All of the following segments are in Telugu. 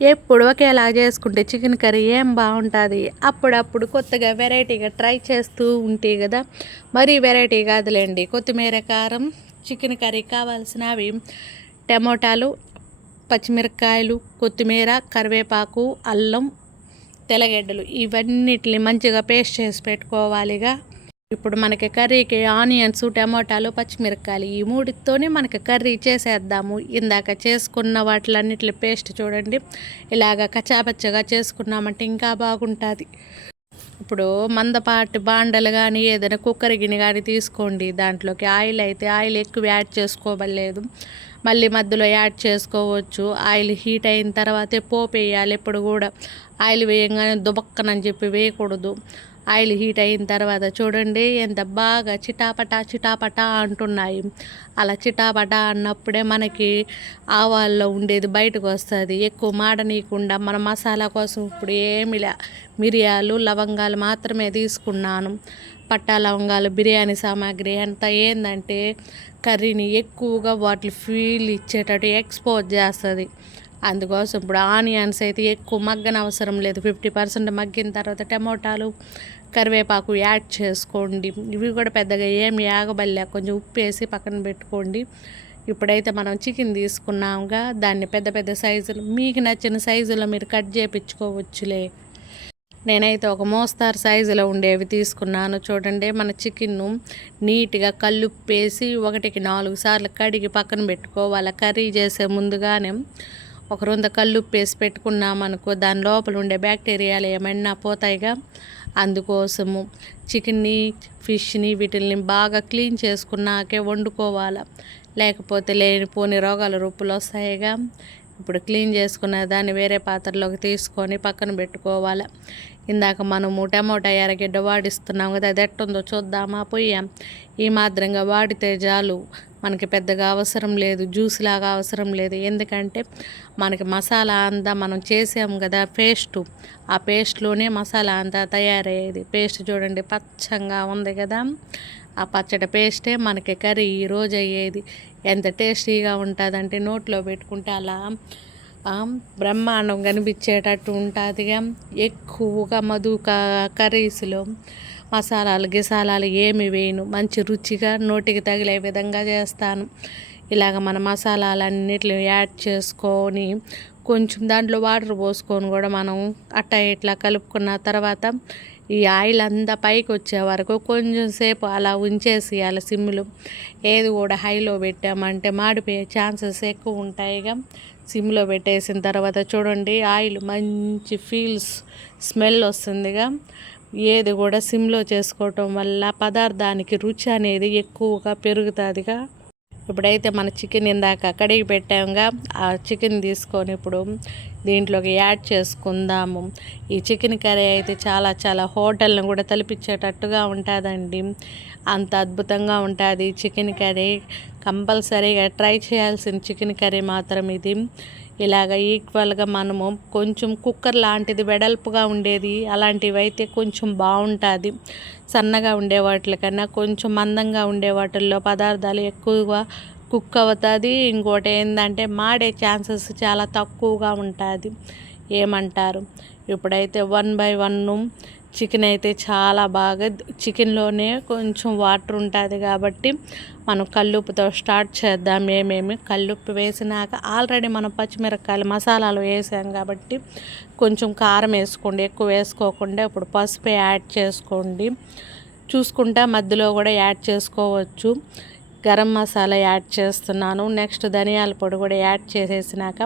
ఎప్పుడు ఒకేలా చేసుకుంటే చికెన్ కర్రీ ఏం బాగుంటుంది? అప్పుడప్పుడు కొత్తగా వెరైటీగా ట్రై చేస్తూ ఉంటే కదా మరీ వెరైటీ కాదులేండి. కొత్తిమీర కారం చికెన్ కర్రీ కావాల్సినవి టమోటాలు పచ్చిమిరపకాయలు కొత్తిమీర కరివేపాకు అల్లం తెల్లగడ్డలు ఇవన్నిటిని మంచిగా పేస్ట్ చేసి పెట్టుకోవాలిగా. ఇప్పుడు మనకి కర్రీకి ఆనియన్స్ టమాటాలు పచ్చిమిరపకాయలు ఈ మూడితోనే మనకి కర్రీ చేసేద్దాము. ఇందాక చేసుకున్న వాటిలన్నిటి పేస్ట్ చూడండి. ఇలాగ కచ్చాపచ్చగా చేసుకున్నామంటే ఇంకా బాగుంటుంది. ఇప్పుడు మందపాటి బాండలు కానీ ఏదైనా కుక్కర్ గిన్నె కానీ తీసుకోండి. దాంట్లోకి ఆయిల్ అయితే ఆయిల్ ఎక్కువ యాడ్ చేసుకోవలేదు మళ్ళీ మధ్యలో యాడ్ చేసుకోవచ్చు. ఆయిల్ హీట్ అయిన తర్వాతే పోపు వేయాలి. ఎప్పుడు కూడా ఆయిల్ వేయంగానే దుబక్కనని చెప్పి వేయకూడదు. ఆయిల్ హీట్ అయిన తర్వాత చూడండి ఎంత బాగా చిటాపటా చిటాపటా అంటున్నాయి. అలా చిటాపటా అన్నప్పుడే మనకి ఆవాల్లో ఉండేది బయటకు వస్తుంది. ఎక్కువ మాడనీయకుండా మన మసాలా కోసం ఇప్పుడు ఏమి లే మిరియాలు లవంగాలు మాత్రమే తీసుకున్నాను. పట్టా లవంగాలు బిర్యానీ సామాగ్రి అంతా ఏంటంటే కర్రీని ఎక్కువగా వాటి ఫీల్ ఇచ్చేటట్టు ఎక్స్పోజ్ చేస్తుంది. అందుకోసం ఇప్పుడు ఆనియన్స్ అయితే ఎక్కువ మగ్గన అవసరం లేదు. ఫిఫ్టీ పర్సెంట్ మగ్గిన తర్వాత టమోటాలు కరివేపాకు యాడ్ చేసుకోండి. ఇవి కూడా పెద్దగా ఏమి యాగబల్లే కొంచెం ఉప్పు వేసి పక్కన పెట్టుకోండి. ఇప్పుడైతే మనం చికెన్ తీసుకున్నాముగా దాన్ని పెద్ద పెద్ద సైజులు మీకు నచ్చిన సైజులో మీరు కట్ చేయించుకోవచ్చులే నేనైతే ఒక మోస్తారు సైజులో ఉండేవి తీసుకున్నాను. చూడండి మన చికెన్ను నీట్గా కల్లుప్పేసి ఒకటికి నాలుగు సార్లు కడిగి పక్కన పెట్టుకోవాలి. కర్రీ చేసే ముందుగానే ఒక రొంద కల్లుప్పేసి పెట్టుకున్నామనుకో దాని లోపల ఉండే బ్యాక్టీరియాలు ఏమైనా పోతాయిగా? అందుకోసము చికెన్ని ఫిష్ని వీటిల్ని బాగా క్లీన్ చేసుకున్నాకే వండుకోవాలి. లేకపోతే లేనిపోని రోగాల రూపులు వస్తాయిగా? ఇప్పుడు క్లీన్ చేసుకున్న దాన్ని వేరే పాత్రలోకి తీసుకొని పక్కన పెట్టుకోవాలి. ఇందాక మనము టమోటా ఎరగడ్డ వాడిస్తున్నాం కదా అది ఎట్టుందో చూద్దామా? పోయాం ఈ మాత్రంగా వాడితే చాలు. మనకి పెద్దగా అవసరం లేదు జ్యూస్ లాగా అవసరం లేదు. ఎందుకంటే మనకి మసాలా అంతా మనం చేసాం కదా పేస్టు. ఆ పేస్ట్లోనే మసాలా అంతా తయారయ్యేది. పేస్ట్ చూడండి పచ్చంగా ఉంది కదా. ఆ పచ్చడి పేస్టే మనకి కర్రీ ఈరోజు అయ్యేది. ఎంత టేస్టీగా ఉంటుందంటే నోట్లో పెట్టుకుంటే అలా బ్రహ్మాండం కనిపించేటట్టు ఉంటుందిగా ఎక్కువగా మధు కర్రీస్లో మసాలాలు గిసాలాలు ఏమి వేయను. మంచి రుచిగా నోటికి తగిలే విధంగా చేస్తాను. ఇలాగ మన మసాలాలన్నిటిని యాడ్ చేసుకొని కొంచెం దాంట్లో వాటర్ పోసుకొని కూడా మనం అట్ట ఇట్లా కలుపుకున్న తర్వాత ఈ ఆయిల్ అంతా పైకి వచ్చే వరకు కొంచెం సేపు అలా ఉంచేసేయాలి సిమ్లు. ఏది కూడా హైలో పెట్టామంటే మాడిపోయే ఛాన్సెస్ ఎక్కువ ఉంటాయిగా సిమ్లో పెట్టేసిన తర్వాత చూడండి ఆయిల్ మంచి ఫీల్స్ స్మెల్ వస్తుందిగా ఏది కూడా సిమ్లో చేసుకోవటం వల్ల పదార్థానికి రుచి అనేది ఎక్కువగా పెరుగుతుందిగా ఇప్పుడైతే మన చికెన్ ఇందాక కడిగి పెట్టాముగా ఆ చికెన్ తీసుకొని ఇప్పుడు దీంట్లోకి యాడ్ చేసుకుందాము. ఈ చికెన్ కర్రీ అయితే చాలా చాలా హోటల్ని కూడా తలిపించేటట్టుగా ఉంటుందండి. అంత అద్భుతంగా ఉంటుంది చికెన్ కర్రీ. కంపల్సరీగా ట్రై చేయాల్సిన చికెన్ కర్రీ మాత్రం ఇది. ఇలాగ ఈక్వల్గా మనము కొంచెం కుక్కర్ లాంటిది వెడల్పుగా ఉండేది అలాంటివి అయితే కొంచెం బాగుంటుంది. సన్నగా ఉండే వాటికన్నా కొంచెం మందంగా ఉండే వాటిల్లో పదార్థాలు ఎక్కువగా కుక్ అవుతుంది. ఇంకోటి ఏంటంటే మాడే ఛాన్సెస్ చాలా తక్కువగా ఉంటుంది. ఏమంటారు? ఇప్పుడైతే వన్ బై వన్ చికెన్ అయితే చాలా బాగా చికెన్లోనే కొంచెం వాటర్ ఉంటుంది కాబట్టి మనం కల్లుప్పుతో స్టార్ట్ చేద్దాం ఏమేమి. కల్లుప్పు వేసినాక ఆల్రెడీ మనం పచ్చిమిరపకాయలు మసాలాలు వేసాం కాబట్టి కొంచెం కారం వేసుకోండి ఎక్కువ వేసుకోకుండా ఇప్పుడు పసుపు యాడ్ చేసుకోండి. చూసుకుంటా మధ్యలో కూడా యాడ్ చేసుకోవచ్చు. గరం మసాలా యాడ్ చేస్తున్నాను. నెక్స్ట్ ధనియాల పొడి కూడా యాడ్ చేసేసినాక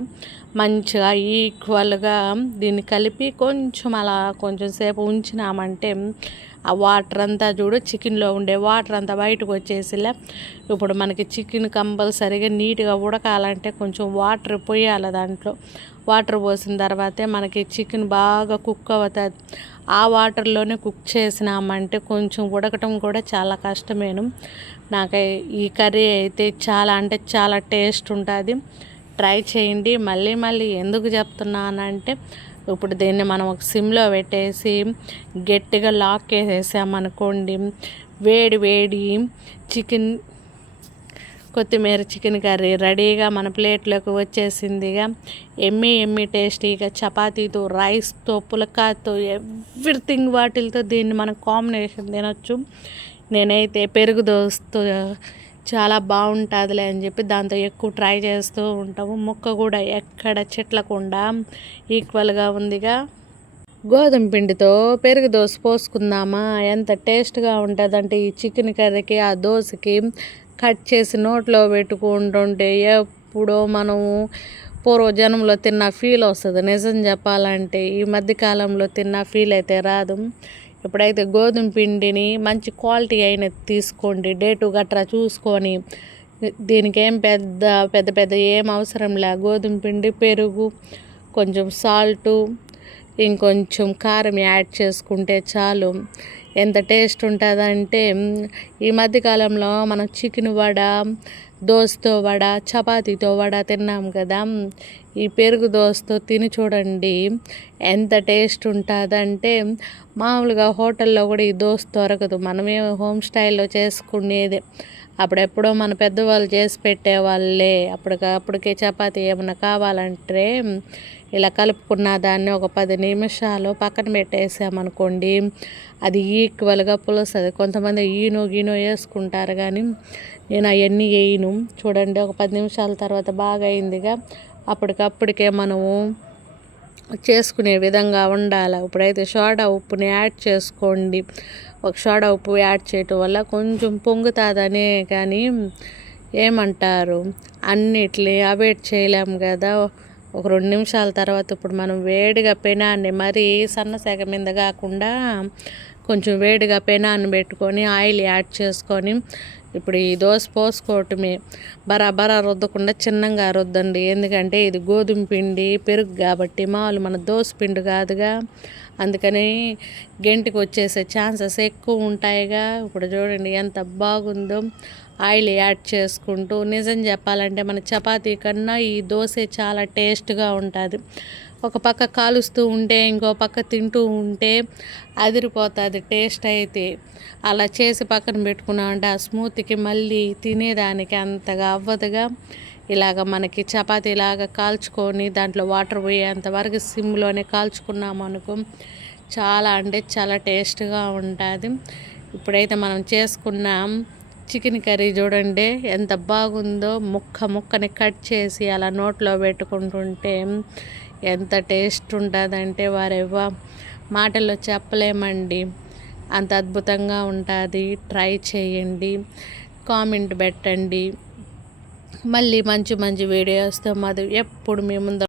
మంచిగా ఈక్వల్గా దీన్ని కలిపి కొంచెం అలా కొంచెం సేపు ఉంచినామంటే ఆ వాటర్ అంతా చూడు చికెన్లో ఉండే వాటర్ అంతా బయటకు వచ్చేసిలే. ఇప్పుడు మనకి చికెన్ కంపల్సరీగా నీట్గా ఉడకాలంటే కొంచెం వాటర్ పోయాలి దాంట్లో. వాటర్ పోసిన తర్వాతే మనకి చికెన్ బాగా కుక్ అవుతుంది. ఆ వాటర్లోనే కుక్ చేసినామంటే కొంచెం ఉడకటం కూడా చాలా కష్టమేను. నాకు ఈ కర్రీ అయితే చాలా అంటే చాలా టేస్ట్ ఉంటుంది. ట్రై చేయండి. మళ్ళీ మళ్ళీ ఎందుకు చెప్తున్నానంటే ఇప్పుడు దీన్ని మనం ఒక సిమ్లో పెట్టేసి గట్టిగా లాక్ వేసేసామనుకోండి వేడి వేడి చికెన్ కొత్తిమీర చికెన్ కర్రీ రెడీగా మన ప్లేట్లోకి వచ్చేసిందిగా. ఎమ్మి ఎమ్మి టేస్టీగా చపాతీతో రైస్తో పులకాతో ఎవ్రీథింగ్ వాటిలతో దీన్ని మనం కాంబినేషన్ తినొచ్చు. నేనైతే పెరుగు దోస్తో చాలా బాగుంటుందిలే అని చెప్పి దాంతో ఎక్కువ ట్రై చేస్తూ ఉంటాము. ముక్క కూడా ఎక్కడ చెట్లకుండా ఈక్వల్గా ఉందిగా. గోధుమ పిండితో పెరుగు దోశ పోసుకుందామా? ఎంత టేస్ట్గా ఉంటుందంటే ఈ చికెన్ కర్రీకి ఆ దోశకి కట్ చేసి నోట్లో పెట్టుకుంటుంటే ఎప్పుడో మనము పూర్వజన్మలో తిన్న ఫీల్ వస్తుంది. నిజం చెప్పాలంటే ఈ మధ్యకాలంలో తిన్న ఫీల్ అయితే రాదు. ఇప్పుడైతే గోధుమ పిండిని మంచి క్వాలిటీ అయినది తీసుకోండి. డేటు గట్రా చూసుకొని దీనికి ఏం పెద్ద పెద్ద పెద్ద ఏం అవసరం లే. గోధుమ పిండి పెరుగు కొంచెం సాల్టు ఇంకొంచెం కారం యాడ్ చేసుకుంటే చాలు. ఎంత టేస్ట్ ఉంటుందంటే ఈ మధ్యకాలంలో మనం చికెన్ వడ దోశతో వడ చపాతీతో వడ తిన్నాం కదా. ఈ పెరుగు దోశతో తిని చూడండి. ఎంత టేస్ట్ ఉంటుందంటే మామూలుగా హోటల్లో కూడా ఈ దోశ దొరకదు. మనమే హోమ్ స్టైల్లో చేసుకునేదే. అప్పుడెప్పుడో మన పెద్దవాళ్ళు చేసి పెట్టేవాళ్ళే. అప్పటికప్పటికే చపాతి ఏమైనా కావాలంటే ఇలా కలుపుకున్న దాన్ని ఒక పది నిమిషాలు పక్కన పెట్టేసామనుకోండి అది ఈక్వల్గా పులుస్తుంది కొంతమంది ఈనో గీనో వేసుకుంటారు కానీ నేను అవన్నీ వేయను. చూడండి ఒక పది నిమిషాల తర్వాత బాగా అయిందిగా. అప్పటికప్పటికే మనము చేసుకునే విధంగా ఉండాలి. ఇప్పుడైతే సోడా ఉప్పుని యాడ్ చేసుకోండి. ఒక ఉప్పు యాడ్ చేయటం వల్ల కొంచెం పొంగుతుందనే కానీ ఏమంటారు? అన్నిటిని అవాయిడ్ చేయలేము కదా. ఒక రెండు నిమిషాల తర్వాత ఇప్పుడు మనం వేడిగా పెనాన్ని మరి సన్నసేగ మీద కాకుండా కొంచెం వేడిగా పెనాన్ని పెట్టుకొని ఆయిల్ యాడ్ చేసుకొని ఇప్పుడు ఈ దోశ పోసుకోవటమే. బరాబరా రుద్దకుండా చిన్నగా రుద్దండి. ఎందుకంటే ఇది గోధుమ పిండి పెరుగు కాబట్టి మామూలు మన దోశ పిండి కాదుగా. అందుకని గెంటికి వచ్చేసే ఛాన్సెస్ ఎక్కువ ఉంటాయిగా. ఇప్పుడు చూడండి ఎంత బాగుందో. ఆయిల్ యాడ్ చేసుకుంటూ నిజం చెప్పాలంటే మన చపాతీ కన్నా ఈ దోశ చాలా టేస్ట్గా ఉంటుంది. ఒక పక్క కాలుస్తూ ఉంటే ఇంకో పక్క తింటూ ఉంటే అదిరిపోతుంది టేస్ట్ అయితే. అలా చేసి పక్కన పెట్టుకున్నామంటే ఆ స్మూత్కి మళ్ళీ తినేదానికి అంతగా అవ్వదుగా. ఇలాగ మనకి చపాతీ ఇలాగ కాల్చుకొని దాంట్లో వాటర్ పోయేంత వరకు సిమ్లోనే కాల్చుకున్నాం అనుకో చాలా అంటే చాలా టేస్ట్గా ఉంటుంది. ఇప్పుడైతే మనం చేసుకున్నాం. చికెన్ కర్రీ చూడండి ఎంత బాగుందో ముక్క ముక్కని కట్ చేసి అలా నోట్లో పెట్టుకుంటుంటే ఎంత టేస్ట్ ఉంటుందంటే వారెవ్వ. మాటల్లో చెప్పలేమండి. అంత అద్భుతంగా ఉంటుంది. ట్రై చేయండి. కామెంట్ పెట్టండి. మళ్ళీ మంచి మంచి వీడియోస్తో మాది ఎప్పుడు మీ ముందు